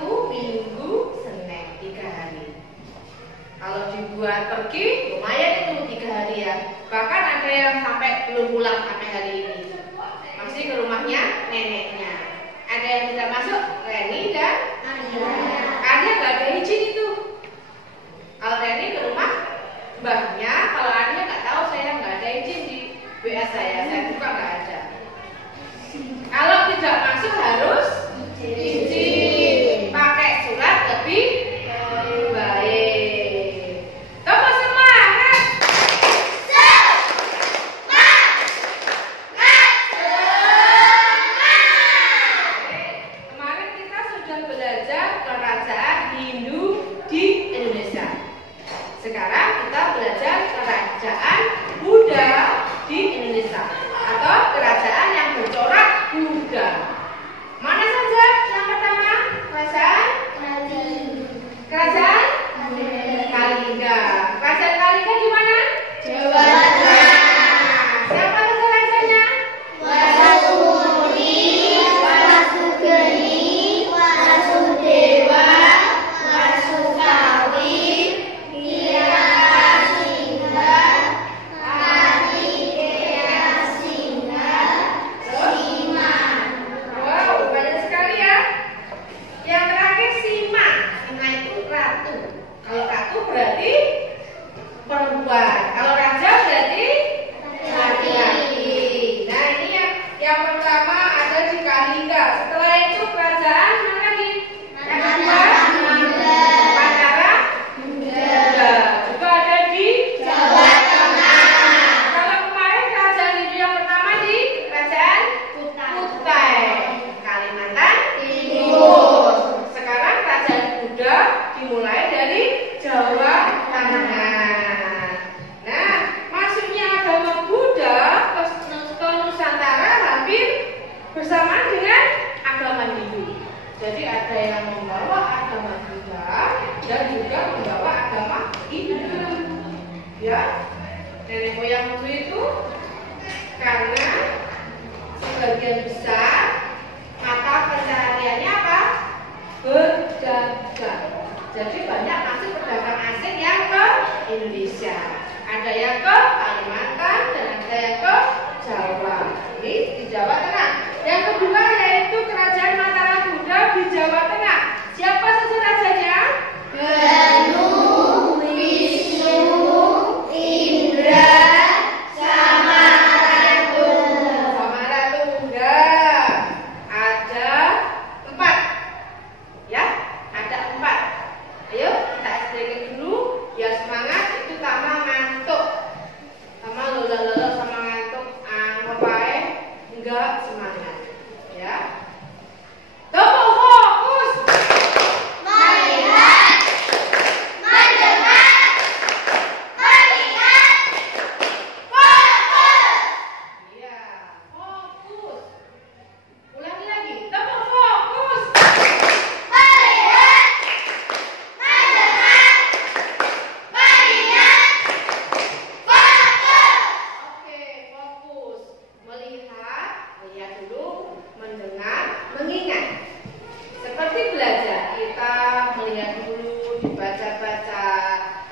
Sabtu, Minggu, Senin, 3 hari. Kalau dibuat pergi, lumayan itu 3 hari ya. Bahkan ada yang sampai belum pulang sampai hari ini. Masih ke rumahnya neneknya. Ada yang tidak masuk, Reni dan Arya nggak ada izin itu. Kalau Reni ke rumah mbahnya, kalau Arya nggak tahu, saya nggak ada izin di WA saya buka nggak ada. Kalau tidak masuk harus izin, pakai surat lebih baik. Tepuk semangat. Kemarin kita sudah belajar kerajaan Hindu di Indonesia. Sekarang kita belajar kerajaan Buddha di Indonesia atau kerajaan yang bercorak Buddha. Mana saja yang pertama? Kerajaan Kalingga. Kerajaan Kalingga di mana? Jawa Tengah. Siapa saja rajanya? Wasumuni, Wasugeni, Wasudewa, Wasukawi, Wirasingha, Adikeasingha, Siman. Wow, banyak sekali ya. Yang terakhir Sima. Sima itu ratu. Kalau ratu berarti perempuan. Kalau raja berarti laki-laki. Nah, ini yang pertama ada di Kalingga. Setelah itu kerajaan mana lagi? Yang kedua Mataram Buddha. Juga ada di Jawa Tengah. Kalau kemarin kerajaan Hindu yang pertama di kerajaan Kutai, Kalimantan Timur. Sekarang kerajaan Buddha dimulai dari Jawa Tengah. Nah, masuknya agama Buddha ke Nusantara hampir bersamaan dengan agama Hindu. Jadi ada yang membawa agama Buddha dan juga membawa agama Hindu. Ya, nenek moyang dulu itu karena sebagian besar mata pencahariannya apa? Berdagang. Jadi banyak masuk pedagang asing yang ke Indonesia. Ada yang ke Kalimantan dan ada yang ke Jawa. Ini di Jawa Tengah. Yang kedua yaitu kerajaan Mataram Buddha di Jawa Tengah. Siapa saja rajanya? Manu, Wisnu, Indra, sama Ratu. Sama Ratu Buddha. Ada 4. Ya, ada 4. Ayo kita SDG dulu. Ya semangat, itu sama ngantuk. Sama lola sama ngantuk. Ngapain? Enggak semangat. Ya. Tepuk fokus. Melihat, mendengar, melihat, fokus. Iya, fokus. Ulangi lagi. Tepuk fokus. Melihat, mendengar, melihat, fokus. Oke, fokus. Melihat, lihat dulu, mendengar, mengingat. Seperti belajar, kita melihat dulu, dibaca-baca,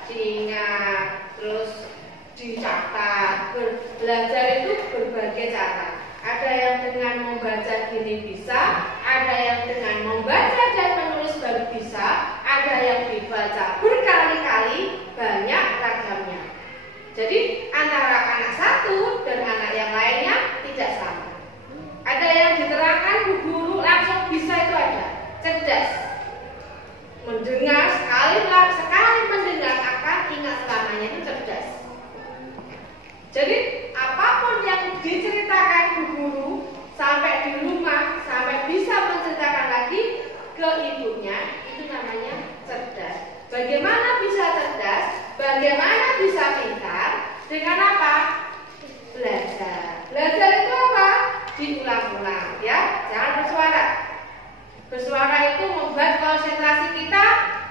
diingat, terus dicatat. Belajar itu berbagai cara. Ada yang dengan membaca gini bisa, ada yang dengan membaca dan menulis baru bisa, ada yang dibaca berkali-kali, banyak ragamnya. Jadi antara anak satu dan anak yang lainnya tidak sama. Ada yang diterangkan bu guru langsung bisa, itu ada. Cerdas. Mendengar sekali mendengar akan ingat selamanya, itu cerdas. Jadi apapun yang diceritakan bu guru sampai di rumah, sampai bisa menceritakan lagi ke ibunya, itu namanya cerdas. Bagaimana bisa cerdas? Bagaimana bisa pintar? Dengan apa? Belajar. Belajar itu apa? Diulang-ulang, ya. Jangan bersuara. Bersuara itu membuat konsentrasi kita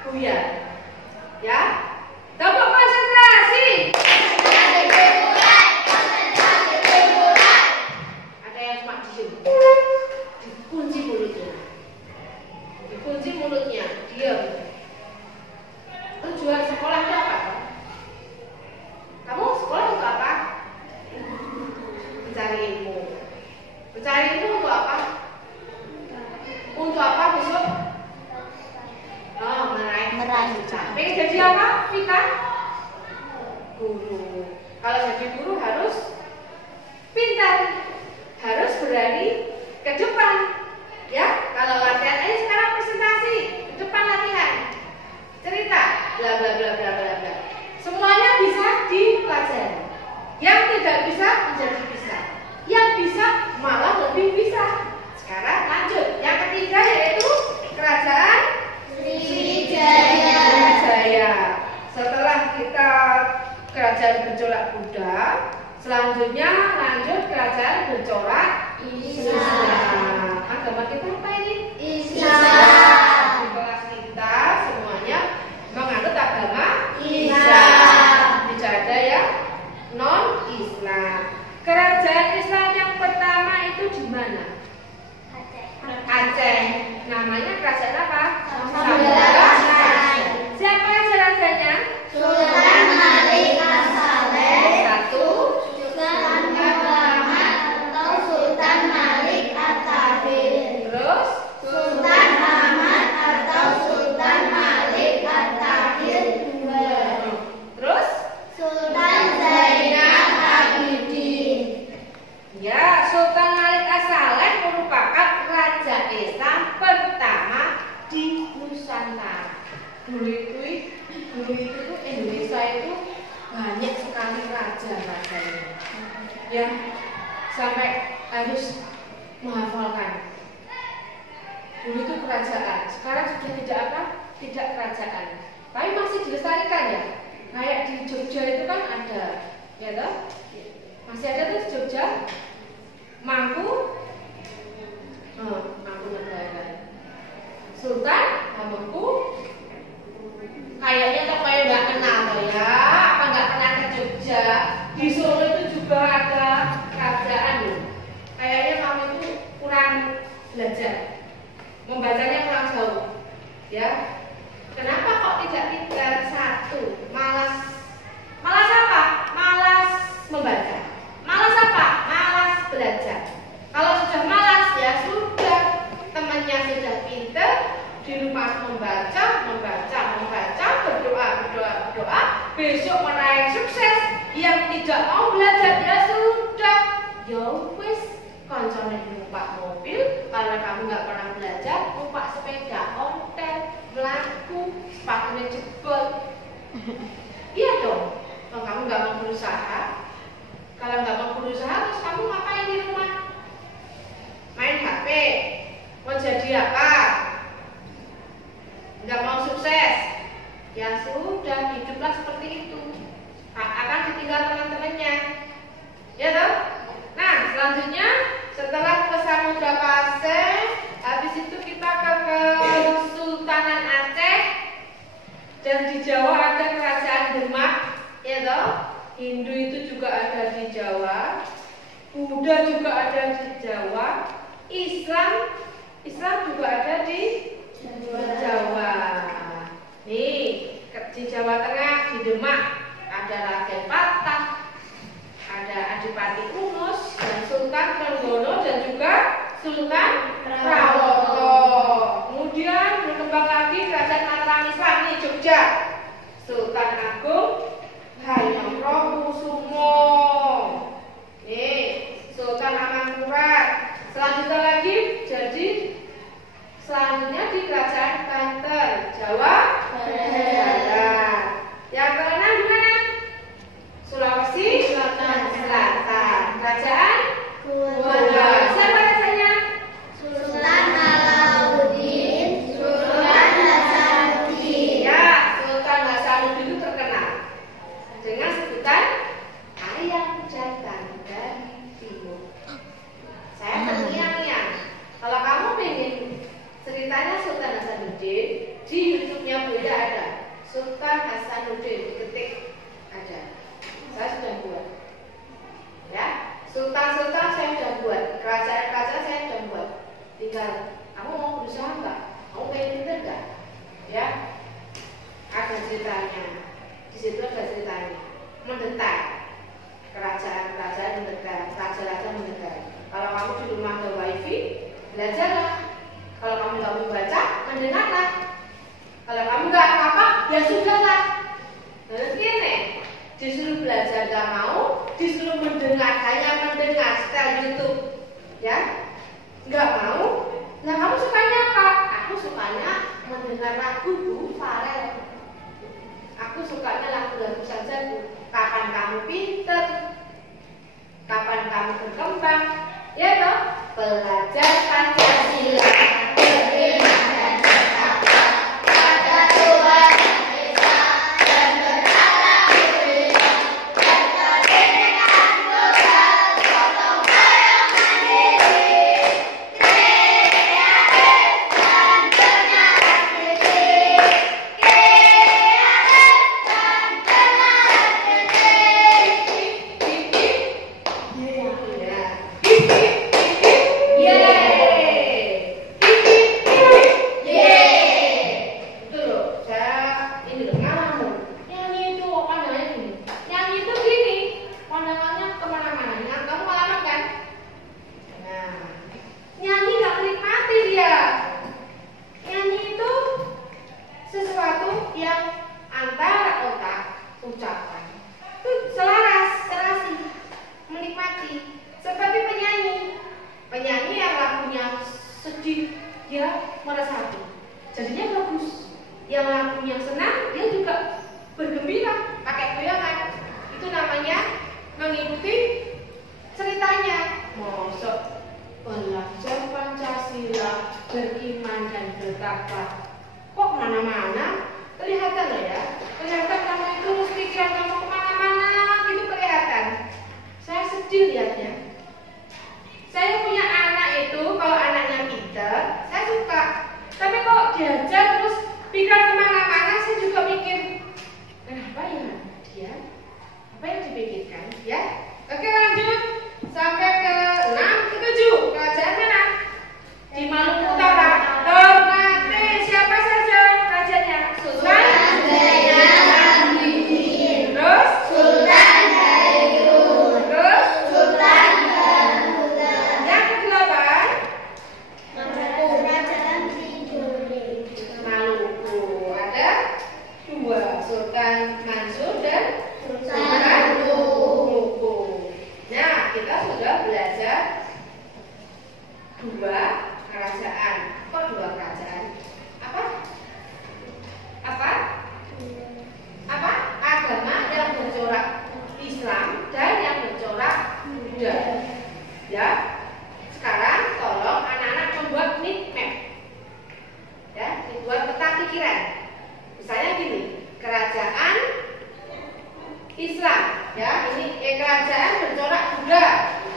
buyar. Ya. Tepuk konsentrasi. Ada yang cuma diem. Dikunci mulutnya. Dikunci mulutnya. Pengen jadi apa, Vita? Guru. Kalau jadi guru harus pintar, harus berani ke depan. Ya, kalau latihan, sekarang presentasi, ke depan latihan, cerita, bla bla bla bla bla bla. Semuanya bisa dipelajari. Yang tidak bisa menjadi bisa. Yang bisa malah lebih bisa. Sekarang lanjut. Yang ketiga yaitu kerajaan Sriwijaya. Setelah kita kerajaan bercorak Buddha, selanjutnya lanjut kerajaan bercorak Islam. Agama kita apa ini? Islam. Di kelas kita semuanya menganut agama Islam. Tidak ada yang non Islam. Kerajaan Islam yang pertama itu di mana? Aceh. Namanya kerajaan apa? Samudra. Siapa rajanya? Sultan Malik As-Saleh. Satu. Sultan Muhammad atau Sultan Malik At-Tahir. Terus Sultan Ahmad atau Sultan Malik At-Tahir II. Terus Sultan Zainal Abidin. ya, Sultan Malik As-Saleh merupakan raja Islam pertama di Nusantara. Dulu itu Indonesia itu banyak sekali raja-rajanya. Ya, sampai harus menghafalkan. Dulu itu kerajaan, sekarang sudah tidak apa? Tidak kerajaan. Tapi masih dilestarikan ya. Kayak di Jogja itu kan ada, ya toh? Masih ada tuh di Jogja. Mangkunegaran. Sultan Hamengku. Kayaknya kok kayak nggak kenal loh ya. Apa nggak pernah ke Jogja? Di Solo itu juga ada kerajaan loh. Kayaknya kamu itu kurang belajar, membacanya kurang jauh, ya. Kenapa kok tidak pintar? Satu, malas apa? Malas membaca. Malas apa? Malas belajar. Kalau sudah malas ya sudah, temannya sudah pintar, di rumah membaca, berdoa, besok meraih sukses. Yang tidak mau belajar ya sudah, ya wis, koncone numpak mobil karena kamu nggak pernah belajar, numpak sepeda ontel, melaku, sepatunya jebol. Iya dong, kalau kamu nggak mau berusaha. Kalau nggak mau berusaha, terus kamu ngapain di rumah? Main HP, mau jadi apa? Nggak mau sukses, ya sudah, hiduplah seperti itu. Akan ditinggal teman-temannya, ya toh? Nah, selanjutnya setelah ke Samudra Pasir, habis itu kita ke Kesultanan Aceh, dan di Jawa ada Kerajaan Demak, ya toh? Hindu itu juga ada di Jawa, Buddha juga ada di Jawa, Islam juga ada di Jawa. Nih, di Jawa Tengah, di Demak ada Raden Patah, ada Adipati Unus, dan Sultan Trenggono, dan juga Sultan Prawoto. Kemudian berkembang lagi kerajaan Mataram Islam di Jogja, Sultan Agung Hayamrokusumo. Nih, Sultan Amangkurat. Selanjutnya lagi, jadi selanjutnya di kerajaan Banten, Jawa Barat. Yang keenam di mana? Sulawesi Selatan. Kerajaan Goa. Siapa rajanya? Sultan Alauddin. Sultan Hasanuddin. Ya, Sultan Hasanuddin itu terkenal dengan sebutan ayam jantan dari timur. Saya terngiang-ngiang. Kalau kamu pengen ceritanya Sultan Hasanuddin, di YouTube-nya Buya ada. Sultan Hasanuddin, ketik ada. Saya sudah buat. Ya, Sultan-sultan saya sudah buat, kerajaan-kerajaan saya sudah buat. Tinggal kamu mau berusaha nggak? Kamu pengen pinter nggak? Ya, ada ceritanya. Di situ ada ceritanya. Mendetak. Kerajaan-kerajaan mendetak, raja-raja mendetak. Kalau kamu di rumah ada wifi, belajarlah. Kalau kamu nggak mau baca, mendengarlah. Kalau kamu nggak apa-apa, ya sudahlah. Terus gini, disuruh belajar gak mau, disuruh mendengar, hanya mendengar setel YouTube, ya, nggak mau. Nah kamu sukanya apa? Aku sukanya mendengar lagu Bu Farel. Aku sukanya lagu-lagu saja Bu. Kapan kamu pinter? Kapan kamu berkembang? Ya toh, belajar Pancasila. Beriman dan bertakwa pada Tuhan yang Esa dan berakhlak mulia. Berkepentingan global, gotong royong mandiri, kreatif dan bernalar kritis, kreatif dan bernalar kritis. Itu loh, saya ini loh ngalamun. Nyanyi itu pandangannya gini. Nyanyi itu gini, pandangannya kemana-mana. Nah, kamu ngalamin kan? Nah, nyanyi gak menikmati dia. Nyanyi itu sesuatu yang antara otak, ucapan itu selaras, serasi, menikmati. Seperti penyanyi yang lagunya sedih, dia merasa hati, jadinya bagus. Yang lagunya senang, dia juga bergembira, pakai goyangan. Itu namanya mengikuti ceritanya. Mosok belajar Pancasila, beriman dan bertakwa. Kok mana-mana? Kelihatan loh ya. Kelihatan kamu itu pikiran kamu kemana-mana, itu kelihatan. Saya sedih lihatnya. Saya punya anak itu, kalau anaknya pinter, saya suka. Tapi kok diajar terus pikiran kemana-mana, saya juga mikir, kenapa ya dia? Apa yang dipikirkan? Ya, oke lanjut sampai ke 6, ke 7. Kerajaan mana? Di Maluku Utara. Ternate siapa saja rajanya? Sultan Zainuddin, terus Sultan Zainul, terus Sultan Bahulah. yang ke-8 Kerajaan Tidore. Maluku. Ada 2, Sultan Mansur dan Sultan Maluku. Nah, kita sudah belajar 2 kerajaan. Kok 2 kerajaan? Apa? Apa? Apa? Agama yang bercorak Islam dan yang bercorak Buddha. Ya. Sekarang tolong anak-anak membuat mind map. Ya, dibuat peta pikiran. Misalnya gini, kerajaan Islam, ya, ini kerajaan bercorak Buddha.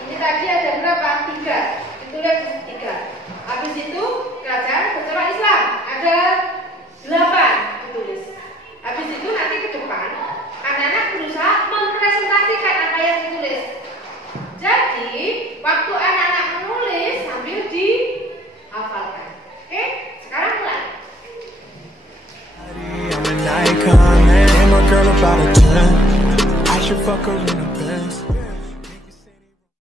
Ini tadi ada berapa? 3. Ditulis 3. Habis itu kerajaan bercorak Islam ada 8. Ditulis. Habis itu nanti ke depan anak-anak berusaha mempresentasikan apa yang ditulis. Jadi waktu anak-anak menulis sambil dihafalkan. Oke, sekarang mulai. I'm an icon, man. And my girl about a 10. I should fuck her in a bed.